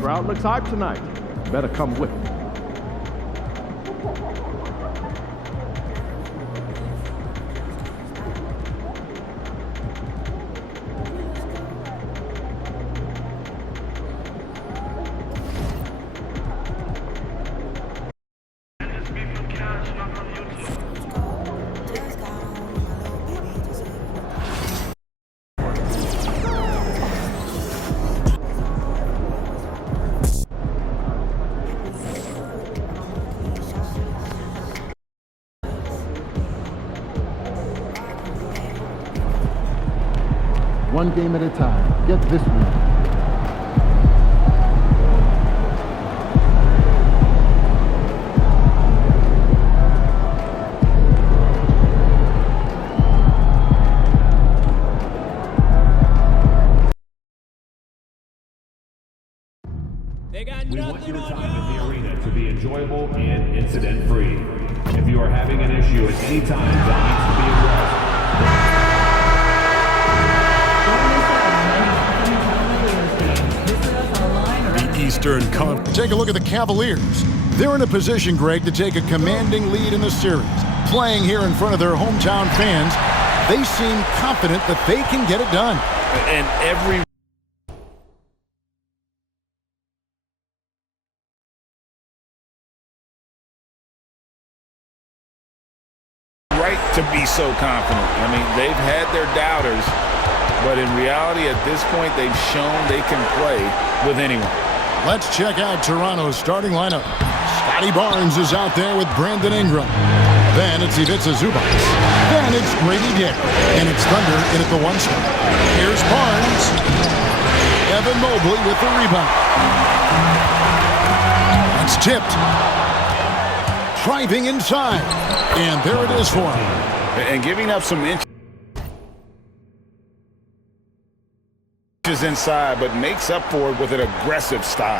Crowd looks hyped tonight. Better come with me. One game at a time. Get this one. We want your time in the arena to be enjoyable and incident-free. If you are having an issue at any time that needs to be addressed, Eastern Conference. Take a look at the Cavaliers. They're in a position, Greg, to take a commanding lead in the series. Playing here in front of their hometown fans, they seem confident that they can get it done. And every right to be so confident. I mean, they've had their doubters, but in reality, at this point, they've shown they can play with anyone. Let's check out Toronto's starting lineup. Scotty Barnes is out there with Brandon Ingram. Then it's Ivica Zubac. Then it's Grady Dick. And it's Thunder in at the one spot. Here's Barnes. Evan Mobley with the rebound. It's tipped. Driving inside. And there it is for him. And giving up some inches inside, but makes up for it with an aggressive style.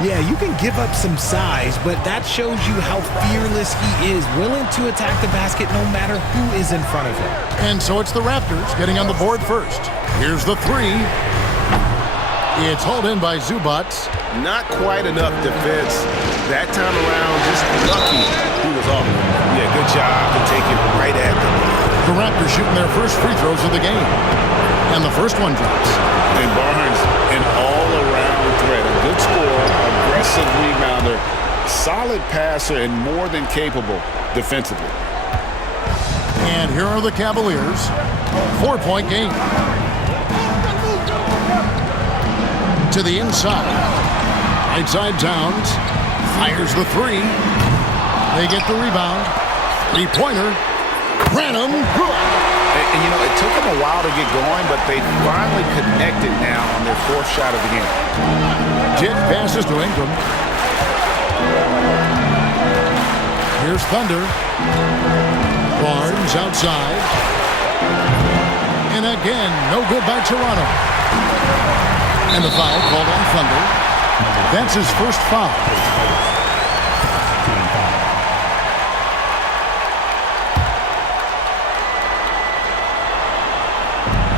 Yeah, you can give up some size, but that shows you how fearless he is, willing to attack the basket no matter who is in front of him. And so it's the Raptors getting on the board first. Here's the three. It's hauled in by Zubac. Not quite enough defense. That time around, just lucky he was off. Yeah, good job to take it right at them. The Raptors shooting their first free throws of the game. And the first one drops. And Barnes, an all-around threat. A good scorer, aggressive rebounder, solid passer, and more than capable defensively. And here are the Cavaliers. 4-point game. To the inside. Right side Towns. Fires the three. They get the rebound. Three-pointer. Branham. And, you know, it took them a while to get going, but they finally connected now on their fourth shot of the game. Dick passes to Ingram. Here's Thunder. Barnes outside. And again, no good by Toronto. And the foul called on Thunder. That's his first foul.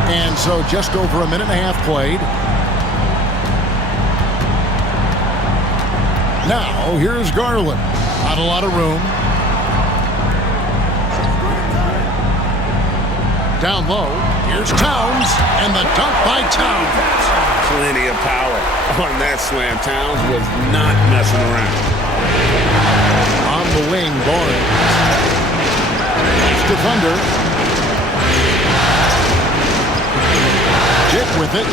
And so just over a minute and a half played. Now, here's Garland. Not a lot of room. Down low, here's Towns, and the dunk by Towns. Plenty of power on that slam. Towns was not messing around. On the wing, Barnes. To Thunder. Dick with it.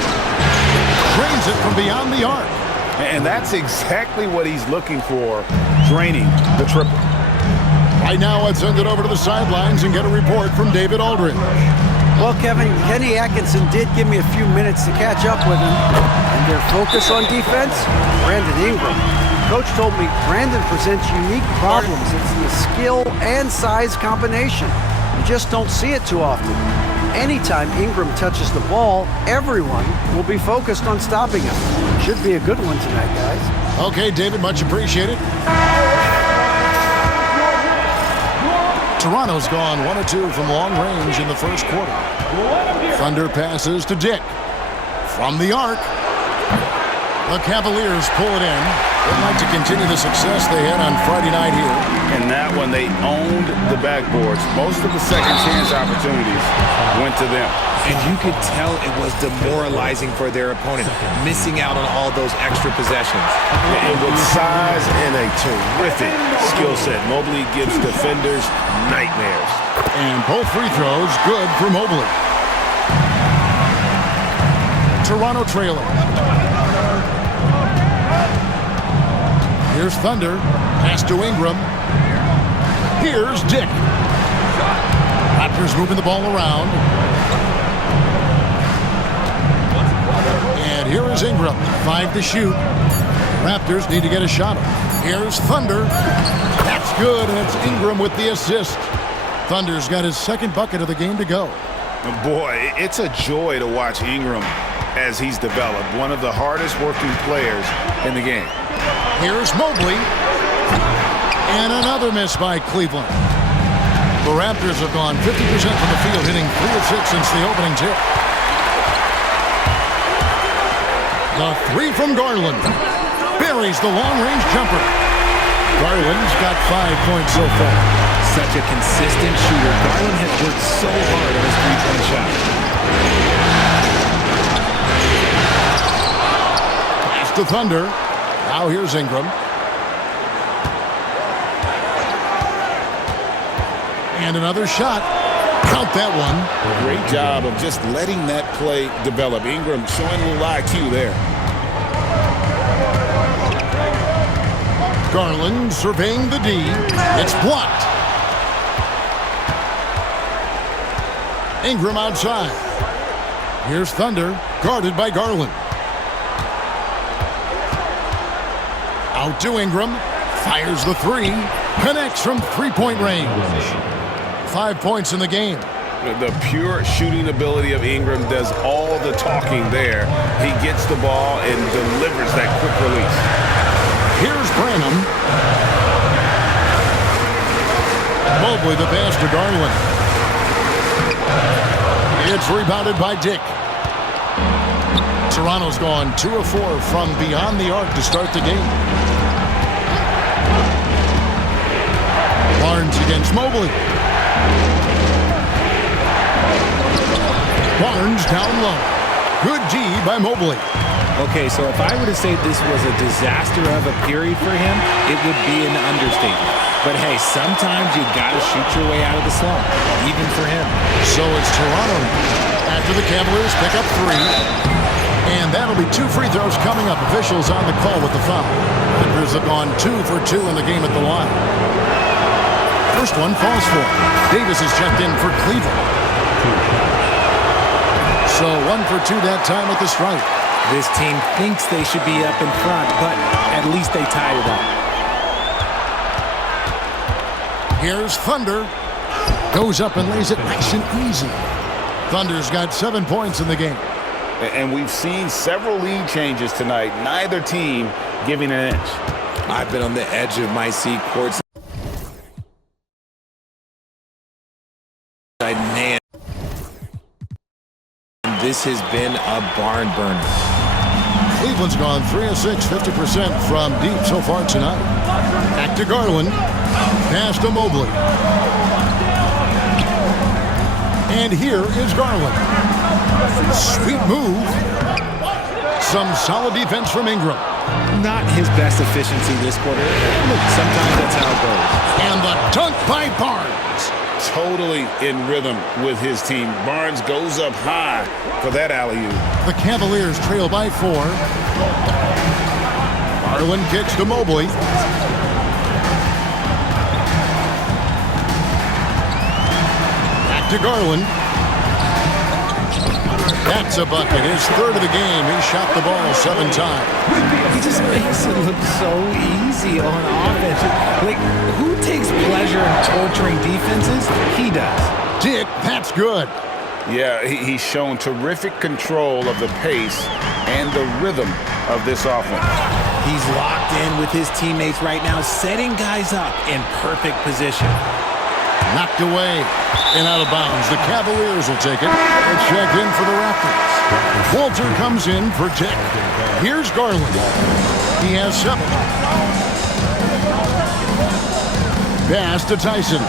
Drains it from beyond the arc. And that's exactly what he's looking for, draining the triple. Right now, let's send it over to the sidelines and get a report from David Aldridge. Well, Kevin, Kenny Atkinson did give me a few minutes to catch up with him. And their focus on defense, Brandon Ingram. Coach told me Brandon presents unique problems. It's the skill and size combination. You just don't see it too often. Anytime Ingram touches the ball, everyone will be focused on stopping him. Should be a good one tonight, guys. Okay, David, much appreciated. Toronto's gone 1 of 2 from long range in the first quarter. Thunder passes to Dick. From the arc. The Cavaliers pull it in. They'd like to continue the success they had on Friday night here. And that one, they owned the backboards. Most of the second chance opportunities went to them. And you could tell it was demoralizing for their opponent, missing out on all those extra possessions. And with size and a terrific skill set, Mobley gives defenders nightmares. And both free throws good for Mobley. Toronto trailing. Here's Thunder. Pass to Ingram. Here's Dick. Raptors moving the ball around. And here is Ingram. 5 to shoot. Raptors need to get a shot. Here's Thunder. That's good, and it's Ingram with the assist. Thunder's got his second bucket of the game to go. Boy, it's a joy to watch Ingram as he's developed. One of the hardest working players in the game. Here's Mobley. And another miss by Cleveland. The Raptors have gone 50% from the field, hitting 3 of 6 since the opening tip. The 3 from Garland. Buries the long-range jumper. Garland's got 5 points so far. Such a consistent shooter. Garland has worked so hard on his three-point shot. Pass to Thunder. Now here's Ingram. And another shot. Count that one. Great job of just letting that play develop. Ingram showing a little IQ there. Garland surveying the D. It's blocked. Ingram outside. Here's Thunder, guarded by Garland. Out to Ingram. Fires the 3. Connects from three-point range. 5 points in the game. The pure shooting ability of Ingram does all the talking there. He gets the ball and delivers that quick release. Here's Branham. Mobley the pass to Garland. It's rebounded by Dick. Toronto's gone 2 of 4 from beyond the arc to start the game. Barnes against Mobley. Barnes down low. Good D by Mobley. Okay, so if I were to say this was a disaster of a period for him, it would be an understatement. But hey, sometimes you gotta shoot your way out of the slump, even for him. So it's Toronto after the Cavaliers pick up 3. And that'll be 2 free throws coming up. Officials on the call with the foul. Raptors have gone 2 for 2 in the game at the line. First one falls for. Davis is checked in for Cleveland. So 1 for 2 that time at the stripe. This team thinks they should be up in front, but at least they tied it up. Here's Thunder. Goes up and lays it nice and easy. Thunder's got 7 points in the game. And we've seen several lead changes tonight. Neither team giving an inch. I've been on the edge of my seat courts. Man, this has been a barn burner. Cleveland's gone 3 of 6, 50% from deep so far tonight. Back to Garland. Pass to Mobley. And here is Garland. Sweet move. Some solid defense from Ingram. Not his best efficiency this quarter. Look, sometimes that's how it goes. And the dunk by Barnes. Totally in rhythm with his team. Barnes goes up high for that alley-oop. The Cavaliers trail by 4. Garland kicks to Mobley. Back to Garland. That's a bucket. His 3rd of the game. He shot the ball 7 times. He just makes it look so easy on offense. Like, who takes pleasure in torturing defenses? He does. Dick, that's good. Yeah, he's shown terrific control of the pace and the rhythm of this offense. He's locked in with his teammates right now, setting guys up in perfect position. Knocked away and out of bounds. The Cavaliers will take it. And check in for the Raptors. Walter comes in for Dick. Here's Garland. He has 7. Pass to Tyson.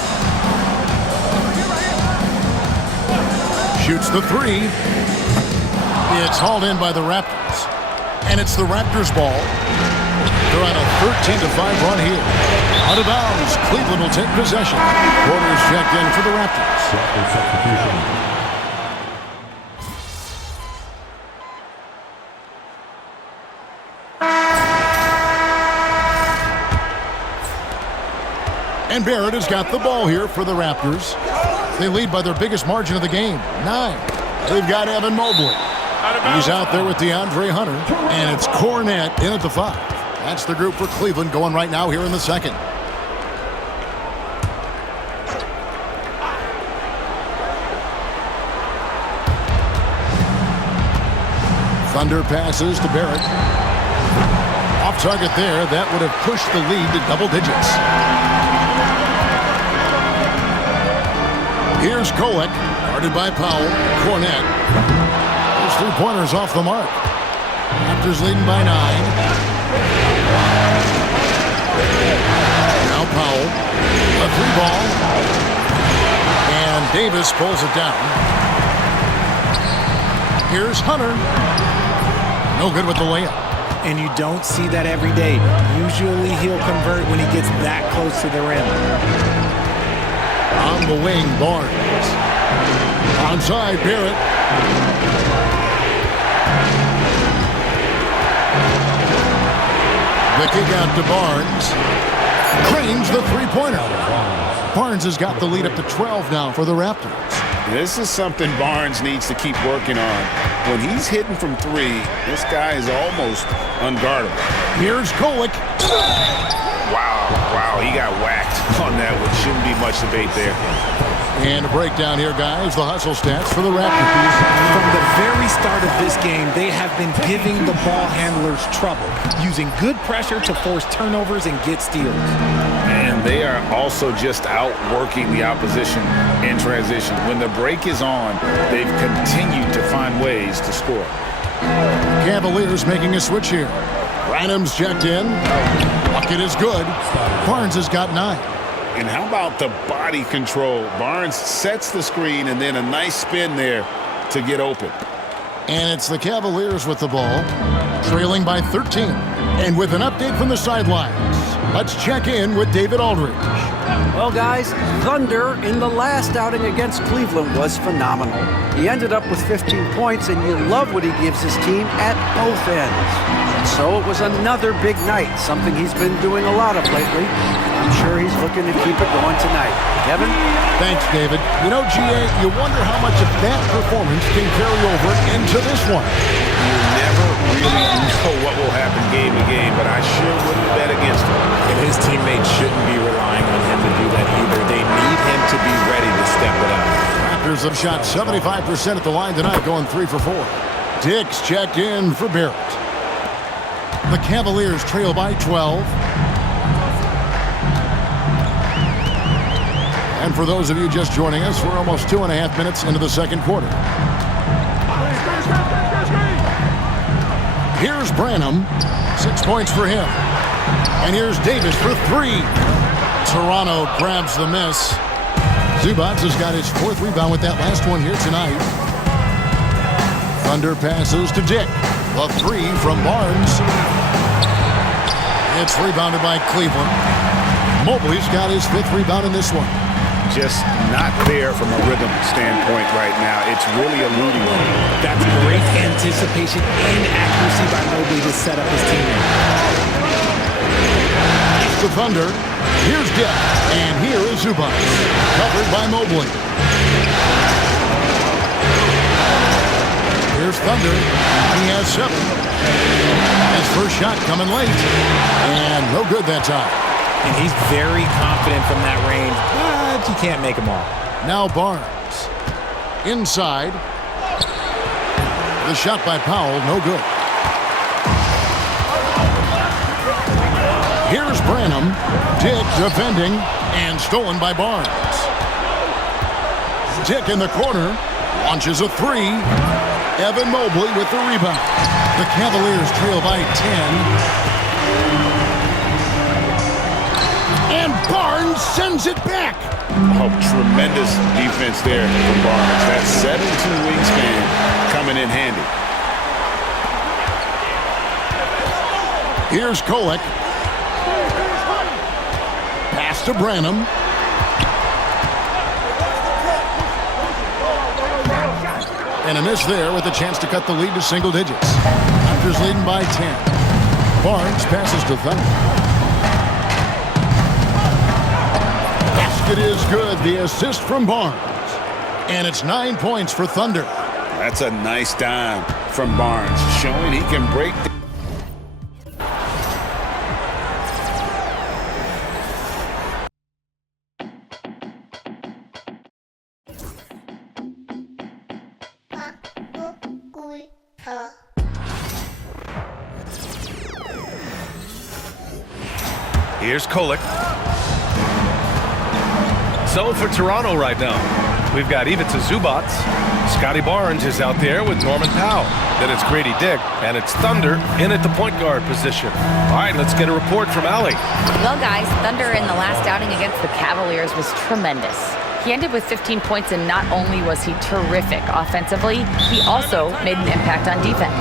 Shoots the 3. It's hauled in by the Raptors. And it's the Raptors' ball. They're on a 13-5 run here. Out of bounds. Cleveland will take possession. Quarters checked in for the Raptors. Substitution. And Barrett has got the ball here for the Raptors. They lead by their biggest margin of the game, 9. They've got Evan Mobley. He's out there with DeAndre Hunter. And it's Cornette in at the 5. That's the group for Cleveland going right now here in the second. Thunder passes to Barrett. Off target there. That would have pushed the lead to double digits. Here's Kolek, guarded by Powell. Cornette. Those 3-pointers off the mark. Raptors leading by 9. Now Powell. A 3-ball. And Davis pulls it down. Here's Hunter. No good with the layup. And you don't see that every day. Usually he'll convert when he gets that close to the rim. On the wing, Barnes. Onside, Barrett. The kick out to Barnes. Cranes the 3-pointer. Barnes has got the lead up to 12 now for the Raptors. This is something Barnes needs to keep working on. When he's hitting from 3, this guy is almost unguardable. Here's Kolek. Wow, he got whacked on that one. Shouldn't be much debate there. And a breakdown here, guys. The hustle stats for the Raptors. From the very start of this game, they have been giving the ball handlers trouble, using good pressure to force turnovers and get steals. And they are also just outworking the opposition in transition. When the break is on, they've continued to find ways to score. Cavaliers making a switch here. Branham's checked in. Bucket is good. Barnes has got 9. And how about the body control? Barnes sets the screen and then a nice spin there to get open. And it's the Cavaliers with the ball, trailing by 13. And with an update from the sidelines, let's check in with David Aldridge. Well, guys, Thunder in the last outing against Cleveland was phenomenal. He ended up with 15 points, and you love what he gives his team at both ends. And so it was another big night, something he's been doing a lot of lately. I'm sure he's looking to keep it going tonight. Kevin? Thanks, David. You know, GA, you wonder how much of that performance can carry over into this one. You never really know what will happen game to game, but I sure wouldn't bet against him. And his teammates shouldn't be relying on him to do that either. They need him to be ready to step it up. Raptors have shot 75% at the line tonight, going 3 for 4. Dix checked in for Barrett. The Cavaliers trail by 12. And for those of you just joining us, we're almost 2.5 minutes into the second quarter. Here's Branham. 6 points for him. And here's Davis for 3. Toronto grabs the miss. Zubac has got his 4th rebound with that last one here tonight. Thunder passes to Dick. The 3 from Barnes. It's rebounded by Cleveland. Mobley's got his 5th rebound in this one. Just not there from a rhythm standpoint right now. It's really eluding him. That's great anticipation and accuracy by Mobley to set up his teammate. The Thunder. Here's Dick. And here is Zubac. Covered by Mobley. Here's Thunder. He has 7. His first shot coming late. And no good that time. And he's very confident from that range, but you can't make them all. Now Barnes. Inside. The shot by Powell, no good. Here's Branham. Dick defending and stolen by Barnes. Dick in the corner. Launches a three. Evan Mobley with the rebound. The Cavaliers trail by 10. And Barnes sends it back. Oh, tremendous defense there from Barnes. That 7'2" wingspan coming in handy. Here's Kolek. Pass to Branham. And a miss there with a chance to cut the lead to single digits. Raptors leading by 10. Barnes passes to Thunder. Basket is good. The assist from Barnes. And it's 9 points for Thunder. That's a nice dime from Barnes, showing he can break the Here's Kolek. So for Toronto right now, we've got Ivica Zubac. Scotty Barnes is out there with Norman Powell. Then it's Grady Dick, and it's Thunder in at the point guard position. All right, let's get a report from Allie. Well, guys, Thunder in the last outing against the Cavaliers was tremendous. He ended with 15 points, and not only was he terrific offensively, he also made an impact on defense.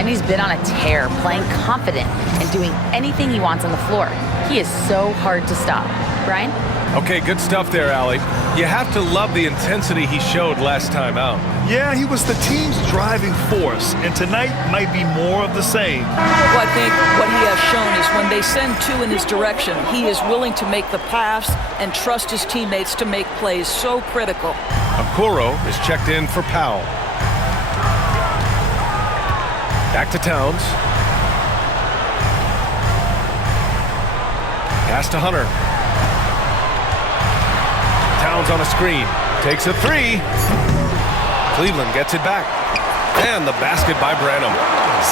And he's been on a tear, playing confident and doing anything he wants on the floor. He is so hard to stop. Brian? Okay, good stuff there, Allie. You have to love the intensity he showed last time out. Yeah, he was the team's driving force, and tonight might be more of the same. Well, I think what he has shown is when they send two in his direction, he is willing to make the pass and trust his teammates to make plays so critical. Okoro is checked in for Powell. Back to Towns. Pass to Hunter. Towns on a screen. Takes a three. Cleveland gets it back. And the basket by Branham.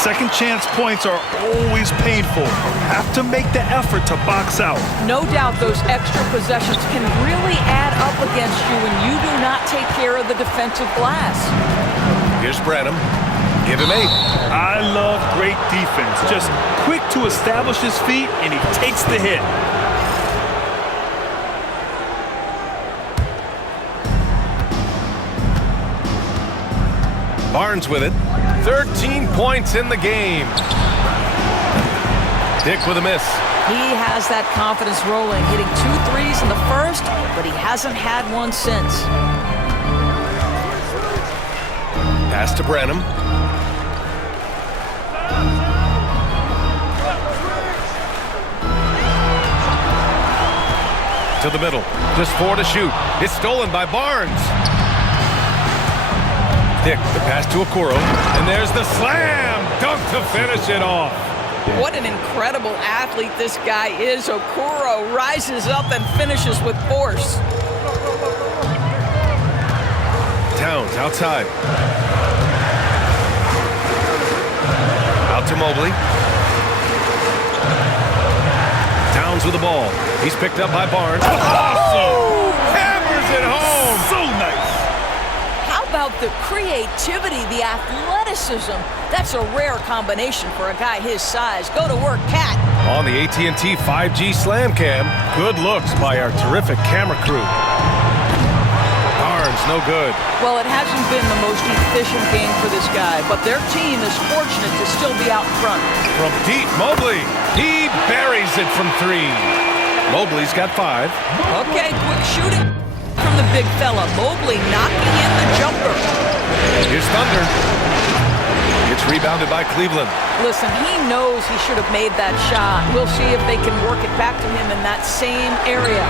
Second chance points are always painful. Have to make the effort to box out. No doubt those extra possessions can really add up against you when you do not take care of the defensive glass. Here's Branham. Give him 8. I love great defense. Just quick to establish his feet, and he takes the hit. Barnes with it. 13 points in the game. Dick with a miss. He has that confidence rolling, hitting 2 threes in the first, but he hasn't had one since. Pass to Branham. To the middle. Just 4 to shoot. It's stolen by Barnes. Dick, the pass to Okoro. And there's the slam dunk to finish it off. What an incredible athlete this guy is. Okoro rises up and finishes with force. Towns outside. Out to Mobley. Towns with the ball. He's picked up by Barnes. Awesome! Hammers it home! So nice! How about the creativity, the athleticism? That's a rare combination for a guy his size. Go to work, Cat. On the AT&T 5G Slam Cam, good looks by our terrific camera crew. Barnes, no good. Well, it hasn't been the most efficient game for this guy, but their team is fortunate to still be out front. From deep, Mobley. He buries it from 3. Mobley's got 5. Okay, quick shooting from the big fella. Mobley knocking in the jumper. Here's Thunder. It's rebounded by Cleveland. Listen, he knows he should have made that shot. We'll see if they can work it back to him in that same area.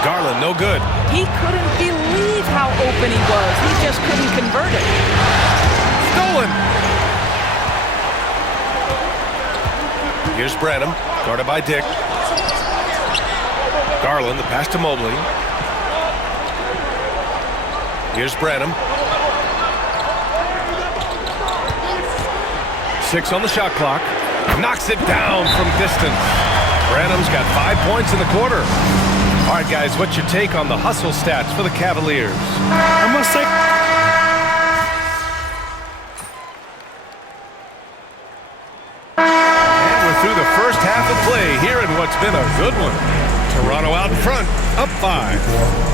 Garland, no good. He couldn't believe how open he was. He just couldn't convert it. Stolen. Here's Branham, guarded by Dick. Garland, the pass to Mobley. Here's Branham. 6 on the shot clock. Knocks it down from distance. Branham's got 5 points in the quarter. All right, guys, what's your take on the hustle stats for the Cavaliers? I must say, And we're through the first half of play here in what's been a good one. Toronto out in front, up 5.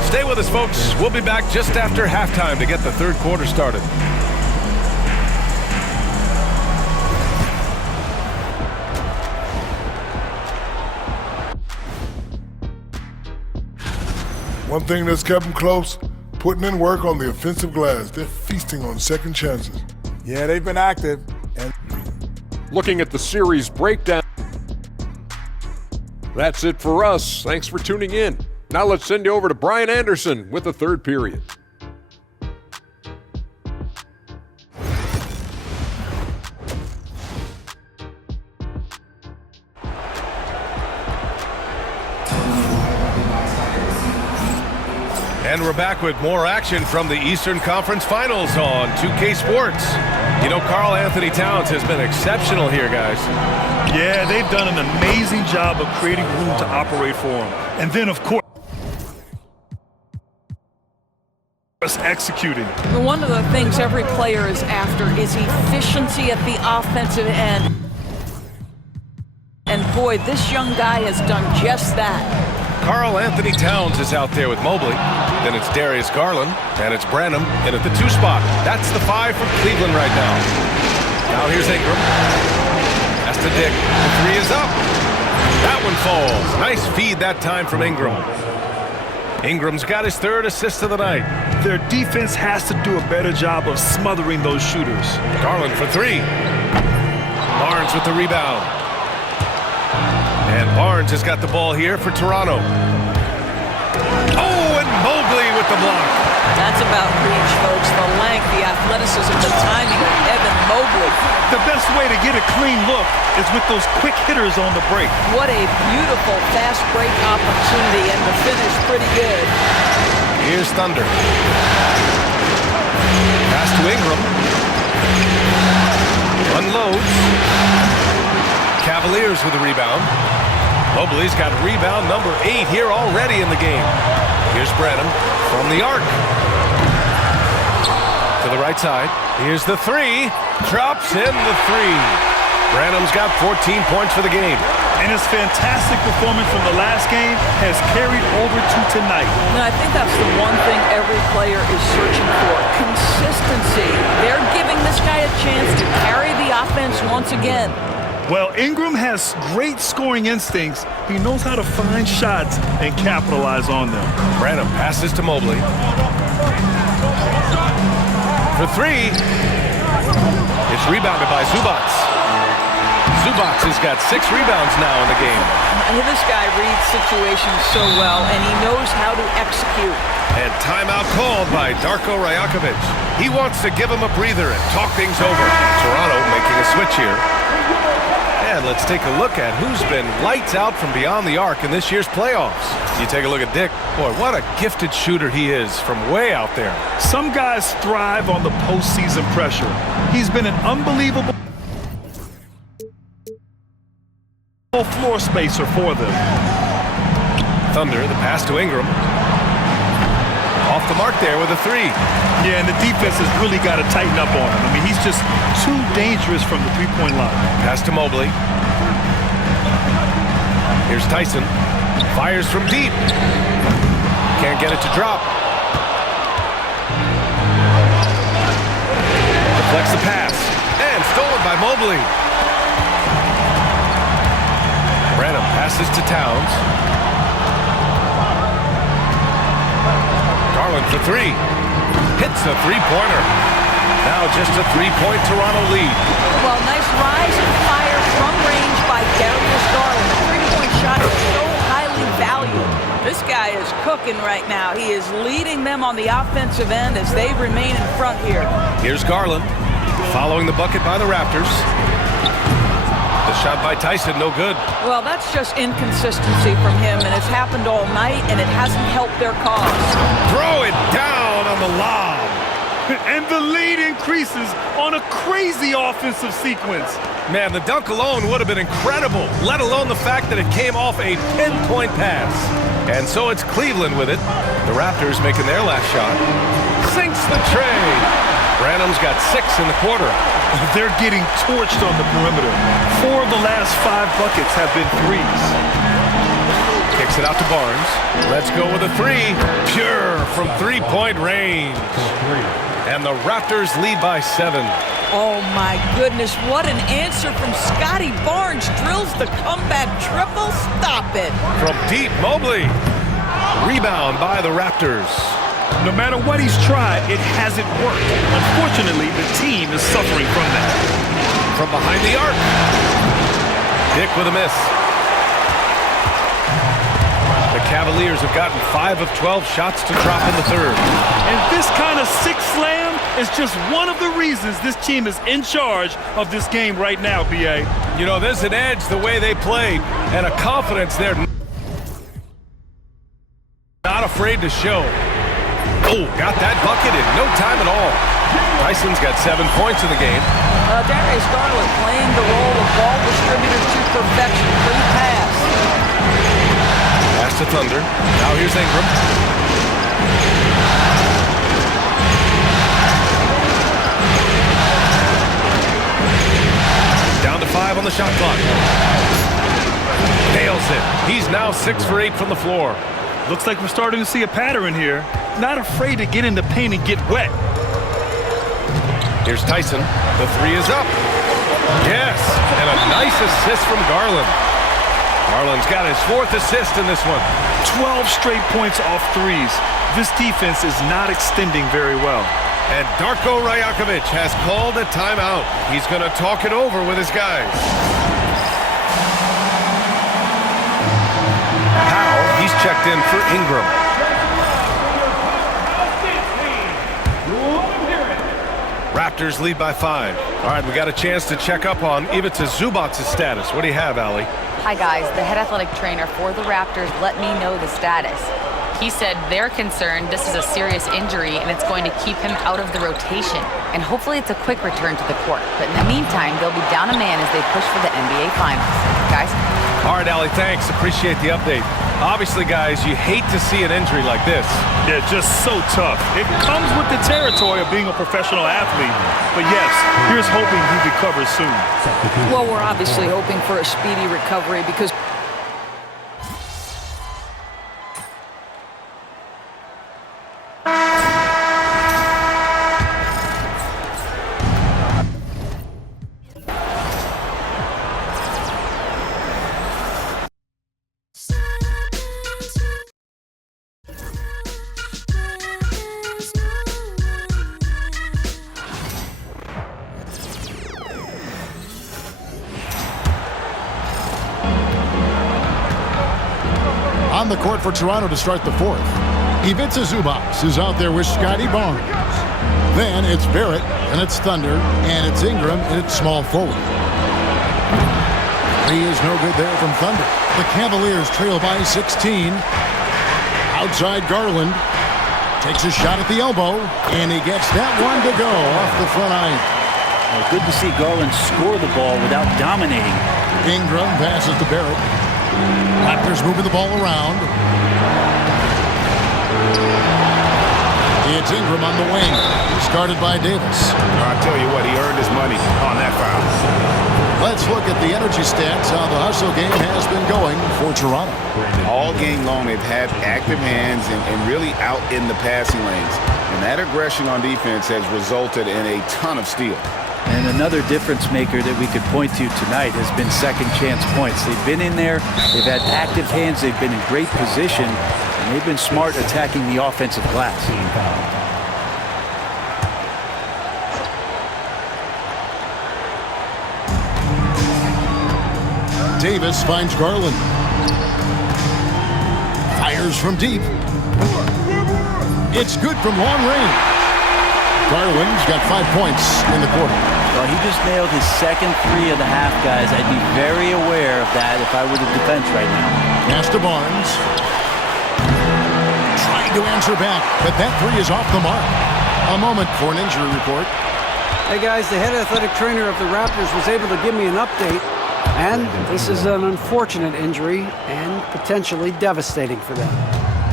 Stay with us, folks. We'll be back just after halftime to get the third quarter started. One thing that's kept them close, putting in work on the offensive glass. They're feasting on second chances. Yeah, they've been active. And looking at the series breakdown. That's it for us. Thanks for tuning in. Now let's send you over to Brian Anderson with the third period. And we're back with more action from the Eastern Conference Finals on 2K Sports. You know, Karl Anthony Towns has been exceptional here, guys. yeah, they've done an amazing job of creating room to operate for him. And then, of course, executing. One of the things every player is after is efficiency at the offensive end. And boy, this young guy has done just that. Karl Anthony Towns is out there with Mobley. Then it's Darius Garland, and it's Branham in at the 2 spot. That's the 5 from Cleveland right now. Now here's Ingram. That's the dig. The 3 is up. That one falls. Nice feed that time from Ingram. Ingram's got his 3rd assist of the night. Their defense has to do a better job of smothering those shooters. Garland for 3. Barnes with the rebound. And Barnes has got the ball here for Toronto. Oh, and Mobley with the block. That's about reach, folks. The length, the athleticism, the timing of Evan Mobley. The best way to get a clean look is with those quick hitters on the break. What a beautiful fast break opportunity, and the finish pretty good. Here's Thunder. Pass to Ingram. Unloads. Cavaliers with a rebound. Mobley's got rebound number 8 here already in the game. Here's Branham from the arc. To the right side. Here's the 3. Drops in the 3. Branham's got 14 points for the game. And his fantastic performance from the last game has carried over to tonight. And I think that's the one thing every player is searching for. Consistency. They're giving this guy a chance to carry the offense once again. Well, Ingram has great scoring instincts. He knows how to find shots and capitalize on them. Branham passes to Mobley. For 3. It's rebounded by Zubac. Zubac has got 6 rebounds now in the game. This guy reads situations so well, and he knows how to execute. And timeout called by Darko Rajakovic. He wants to give him a breather and talk things over. Toronto making a switch here. And let's take a look at who's been lights out from beyond the arc in this year's playoffs. You take a look at Dick. Boy, what a gifted shooter he is from way out there. Some guys thrive on the postseason pressure. He's been an unbelievable floor spacer for them. Thunder, the pass to Ingram. Off the mark there with a 3. Yeah, and the defense has really got to tighten up on him. I mean, he's just too dangerous from the three-point line. Pass to Mobley. Here's Tyson. Fires from deep. Can't get it to drop. Deflects the pass. And stolen by Mobley. Branham passes to Towns. Garland for 3. Hits a 3-pointer. Now just a 3-point Toronto lead. Well, nice rise and fire from range by Darius Garland. The 3-point shot is so highly valued. This guy is cooking right now. He is leading them on the offensive end as they remain in front here. Here's Garland following the bucket by the Raptors. The shot by Tyson, no good. Well, that's just inconsistency from him, and it's happened all night, and it hasn't helped their cause. Throw it down on the lob. And the lead increases on a crazy offensive sequence. Man, the dunk alone would have been incredible, let alone the fact that it came off a pinpoint pass. And so it's Cleveland with it. The Raptors making their last shot. Sinks the tray. Branham's got 6 in the quarter. They're getting torched on the perimeter. 4 of the last 5 buckets have been threes. Kicks it out to Barnes. Let's go with a 3. Pure from three-point range. And the Raptors lead by 7. Oh, my goodness. What an answer from Scotty Barnes. Drills the comeback triple. Stop it. From deep, Mobley. Rebound by the Raptors. No matter what he's tried, it hasn't worked. Unfortunately, the team is suffering from that. From behind the arc. Dick with a miss. The Cavaliers have gotten 5 of 12 shots to drop in the third. And this kind of six slam is just one of the reasons this team is in charge of this game right now, B.A. You know, there's an edge the way they played and a confidence they're not afraid to show. Oh, got that bucket in no time at all. Tyson's got 7 points in the game. Darius Garland playing the role of ball distributor to perfection. Free pass. Pass to Thunder. Now here's Ingram. Down to 5 on the shot clock. Nails it. He's now 6 for 8 from the floor. Looks like we're starting to see a pattern here. Not afraid to get in the paint and get wet. Here's Tyson. The 3 is up. Yes, and a nice assist from Garland. Garland's got his 4th assist in this one. 12 straight points off threes. This defense is not extending very well. And Darko Rajakovic has called a timeout. He's going to talk it over with his guys. He's checked in for Ingram. Raptors lead by 5. All right, we got a chance to check up on Ivica Zubac's status. What do you have, Allie? Hi, guys. The head athletic trainer for the Raptors let me know the status. He said they're concerned this is a serious injury and it's going to keep him out of the rotation. And hopefully it's a quick return to the court. But in the meantime, they'll be down a man as they push for the NBA Finals. Guys? All right, Allie, thanks. Appreciate the update. Obviously, guys, you hate to see an injury like this. Yeah, just so tough. It comes with the territory of being a professional athlete. But yes, here's hoping he recovers soon. Well, we're obviously hoping for a speedy recovery because On the court for Toronto to start the 4th. Ivica Zubac is out there with Scotty Barnes. Then it's Barrett, and it's Thunder, and it's Ingram, and it's small forward. 3 is no good there from Thunder. The Cavaliers trail by 16. Outside Garland. Takes a shot at the elbow, and he gets that one to go off the front iron. Well, good to see Garland score the ball without dominating. Ingram passes to Barrett. Raptors moving the ball around. It's Ingram on the wing. Started by Davis. I tell you what, he earned his money on that foul. Let's look at the energy stats, how the hustle game has been going for Toronto. All game long, they've had active hands and really out in the passing lanes. And that aggression on defense has resulted in a ton of steals. And another difference maker that we could point to tonight has been second chance points. They've been in there, they've had active hands, they've been in great position, and they've been smart attacking the offensive glass. Davis finds Garland. Fires from deep. It's good from long range. Garland's got 5 points in the quarter. Well, he just nailed his second 3 of the half, guys. I'd be very aware of that if I were the defense right now. Pass to Barnes. Trying to answer back, but that 3 is off the mark. A moment for an injury report. Hey guys, the head athletic trainer of the Raptors was able to give me an update, and this is an unfortunate injury and potentially devastating for them.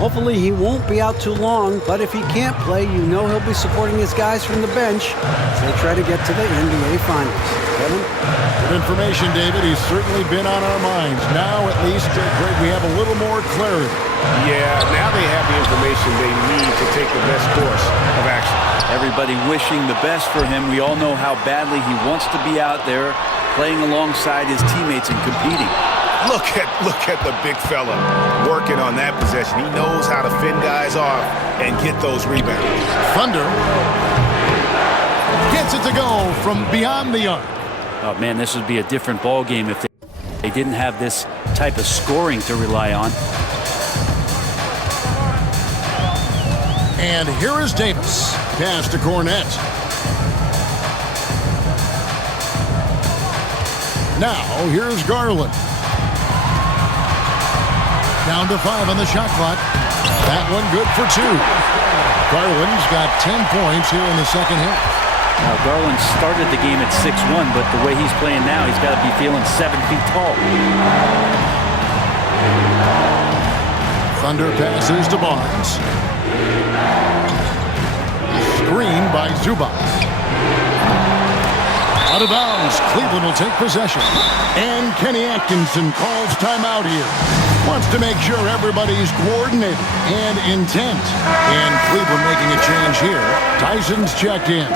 Hopefully he won't be out too long, but if he can't play, you know he'll be supporting his guys from the bench as they try to get to the NBA Finals. Kevin? Good information, David. He's certainly been on our minds. Now, at least, Greg, we have a little more clarity. Yeah, now they have the information they need to take the best course of action. Everybody wishing the best for him. We all know how badly he wants to be out there playing alongside his teammates and competing. Look at the big fella working on that possession. He knows how to fend guys off and get those rebounds. Thunder gets it to go from beyond the arc. Oh, man, this would be a different ball game if they didn't have this type of scoring to rely on. And here is Davis. Pass to Cornette. Now, here's Garland. Down to 5 on the shot clock. That one good for 2. Garland's got 10 points here in the second half. Now, Garland started the game at 6'1", but the way he's playing now, he's got to be feeling 7 feet tall. Thunder passes to Barnes. Screen by Zubac. Out of bounds. Cleveland will take possession. And Kenny Atkinson calls timeout here. Wants to make sure everybody's coordinated and intent. And Cleveland making a change here. Tyson's checked in.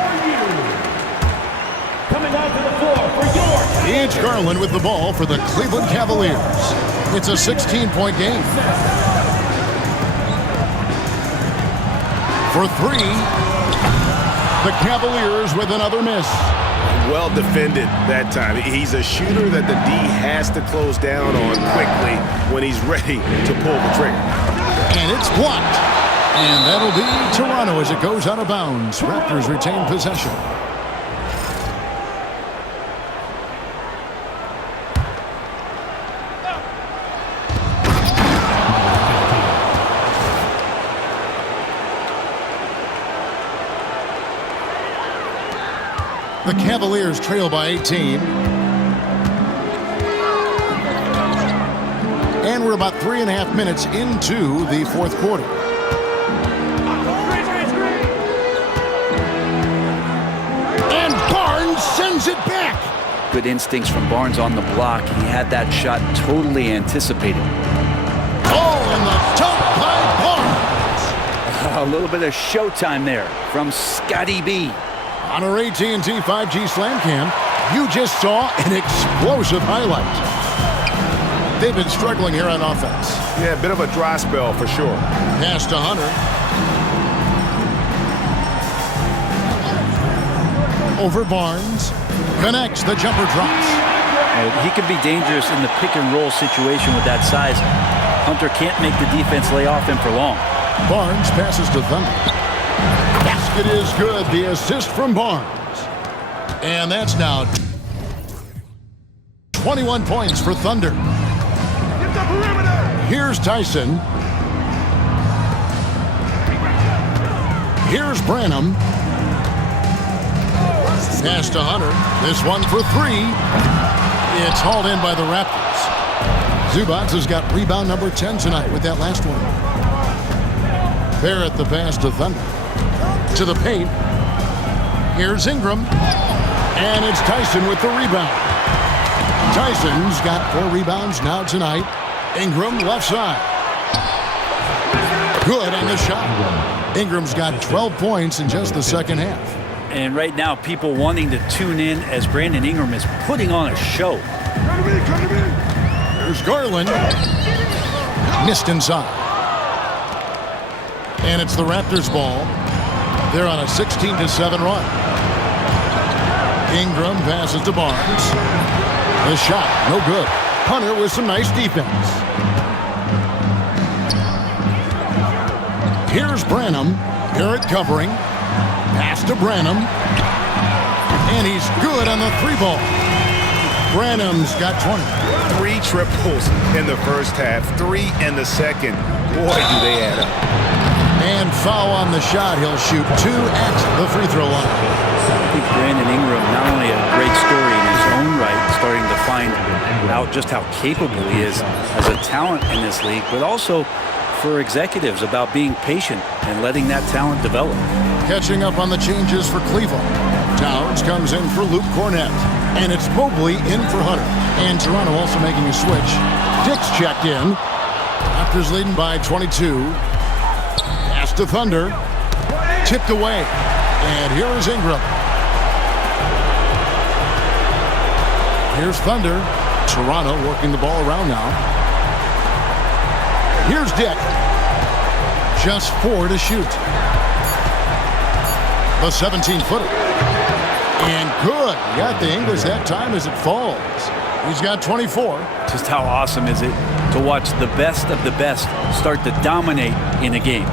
Coming onto the floor for York. It's Garland with the ball for the Cleveland Cavaliers. It's a 16-point game. For 3, the Cavaliers with another miss. Well defended that time. He's a shooter that the D has to close down on quickly when he's ready to pull the trigger. And it's blocked. And that'll be Toronto as it goes out of bounds. Raptors retain possession. The Cavaliers trail by 18. And we're about 3.5 minutes into the fourth quarter. And Barnes sends it back. Good instincts from Barnes on the block. He had that shot totally anticipated. Oh, and the dunk by Barnes. A little bit of showtime there from Scotty B. On our AT&T 5G Slam Cam, you just saw an explosive highlight. They've been struggling here on offense. Yeah, a bit of a dry spell for sure. Pass to Hunter. Over Barnes. Connects, the jumper drops. He can be dangerous in the pick and roll situation with that size. Hunter can't make the defense lay off him for long. Barnes passes to Thunder. Basket is good. The assist from Barnes. And that's now 21 points for Thunder. Here's Tyson. Here's Branham. Pass to Hunter. This one for 3. It's hauled in by the Raptors. Zubac has got rebound number 10 tonight with that last one. Barrett the pass to Thunder. To the paint. Here's Ingram. And it's Tyson with the rebound. Tyson's got 4 rebounds now tonight. Ingram left side. Good on the shot. Ingram's got 12 points in just the second half. And right now, people wanting to tune in as Brandon Ingram is putting on a show. There's Garland. Missed inside. And it's the Raptors' ball. They're on a 16-7 run. Ingram passes to Barnes. The shot, no good. Hunter with some nice defense. Here's Branham. Barrett covering. Pass to Branham. And he's good on the 3-ball. Branham's got 20. 3 triples in the first half, 3 in the second. Boy, do they add up. And foul on the shot. He'll shoot 2 at the free throw line. I think Brandon Ingram, not only a great story in his own right, starting to find out just how capable he is as a talent in this league, but also for executives about being patient and letting that talent develop. Catching up on the changes for Cleveland. Towns comes in for Luke Cornett. And it's Mobley in for Hunter. And Toronto also making a switch. Dick's checked in. Raptors leading by 22. Pass to Thunder. Tipped away. And here is Ingram. Here's Thunder. Toronto working the ball around now. Here's Dick. Just 4 to shoot. The 17-footer. And good. Got the English that time as it falls. He's got 24. Just how awesome is it to watch the best of the best start to dominate in a game.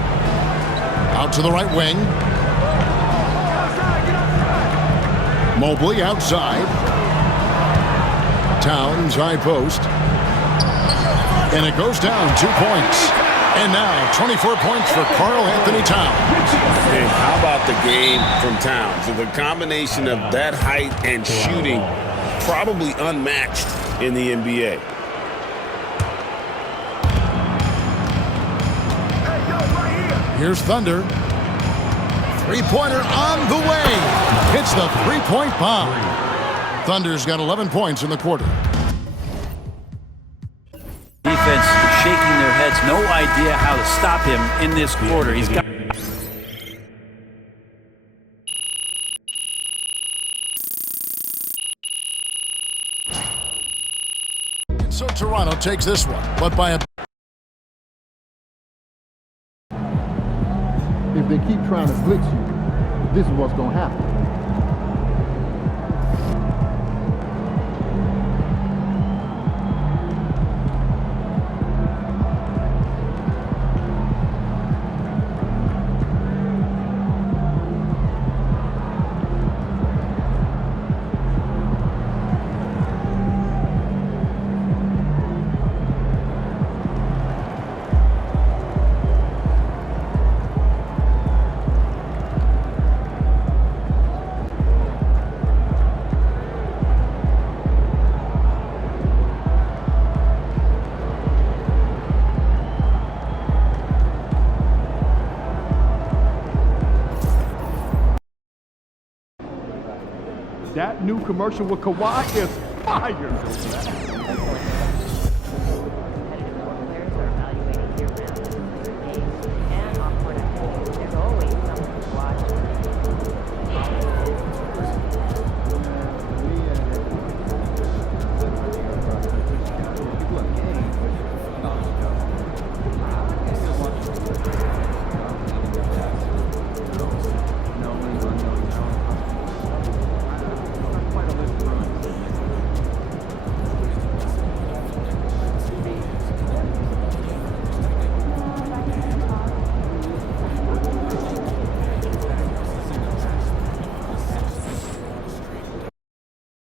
Out to the right wing. Mobley outside. Towns high post. And it goes down 2 points. And now 24 points for Karl Anthony Towns. And how about the game from Towns? The combination of that height and shooting, probably unmatched in the NBA. Here's Thunder. Three-pointer on the way. Hits the three-point bomb. Thunder's got 11 points in the quarter. Defense shaking their heads. No idea how to stop him in this quarter. He's got... So Toronto takes this one, but by a... If they keep trying to blitz you, this is what's going to happen. That new commercial with Kawhi is fire.